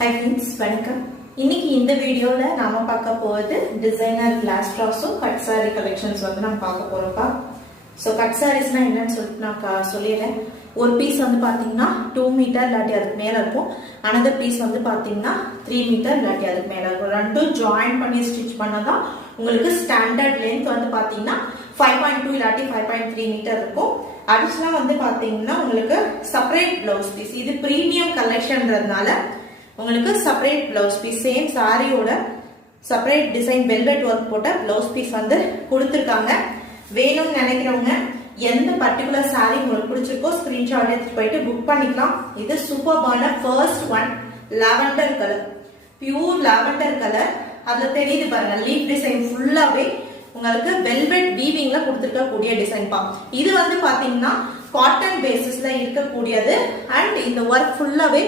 Hi friends, வணக்கம். இன்னைக்கு இந்த வீடியோல நாம பார்க்க போறது டிசைனர் கிளாஸ் ட்ராஸும் கட் சாரி கலெக்ஷன்ஸ் வந்து நம்ம பார்க்க போறோம்ப்பா. சோ கட் சாரீஸ்னா என்னன்னு சொல்லிட்டு நான் சொல்லிடுறேன். ஒரு பீஸ் வந்து பாத்தீங்கன்னா 2 மீட்டர் இல்லாட்டி அதுக்கு மேல இருக்கும். another பீஸ் வந்து பாத்தீங்கன்னா 3 மீட்டர் இல்லாட்டி அதுக்கு மேல இருக்கும். ரெண்டும் ஜாயின் பண்ணி ஸ்டிச் பண்ணாதான் உங்களுக்கு ஸ்டாண்டர்ட் லென்த் வந்து பாத்தீங்கன்னா 5.2 இல்லாட்டி 5.3 மீட்டர் இருக்கும். அடிஷனலா வந்து பாத்தீங்கன்னா உங்களுக்கு செப்பரேட் பிளவுஸ் பீஸ். இது பிரீமியம் கலெக்ஷன்றதுனால உங்களுக்கு செப்பரேட் பிளவுஸ் பீஸ் சேம் சாரியோட செப்பரேட் டிசைன் வெல்வெட் ஒர்க் போட்ட பிளவுஸ் பீஸ் வந்து கொடுத்துருக்காங்க. வேணும்னு நினைக்கிறவங்க எந்த பர்டிகுலர் சாரி உங்களுக்கு பிடிச்சிருக்கோ ஸ்கிரீன்ஷாட் எடுத்து போயிட்டு புக் பண்ணிக்கலாம். இது சூப்பர்பான first one lavender colour, pure lavender colour. அதுல தெரியுது பாருங்க லீஃப் டிசைன் ஃபுல்லாவே உங்களுக்கு வெல்வெட் வீவிங்ல கொடுத்துருக்க கூடிய டிசைன் பா. இது வந்து பாத்தீங்கன்னா காட்டன் பேசிஸ்ல இருக்கக்கூடியது அண்ட் இந்த ஒர்க் ஃபுல்லாவே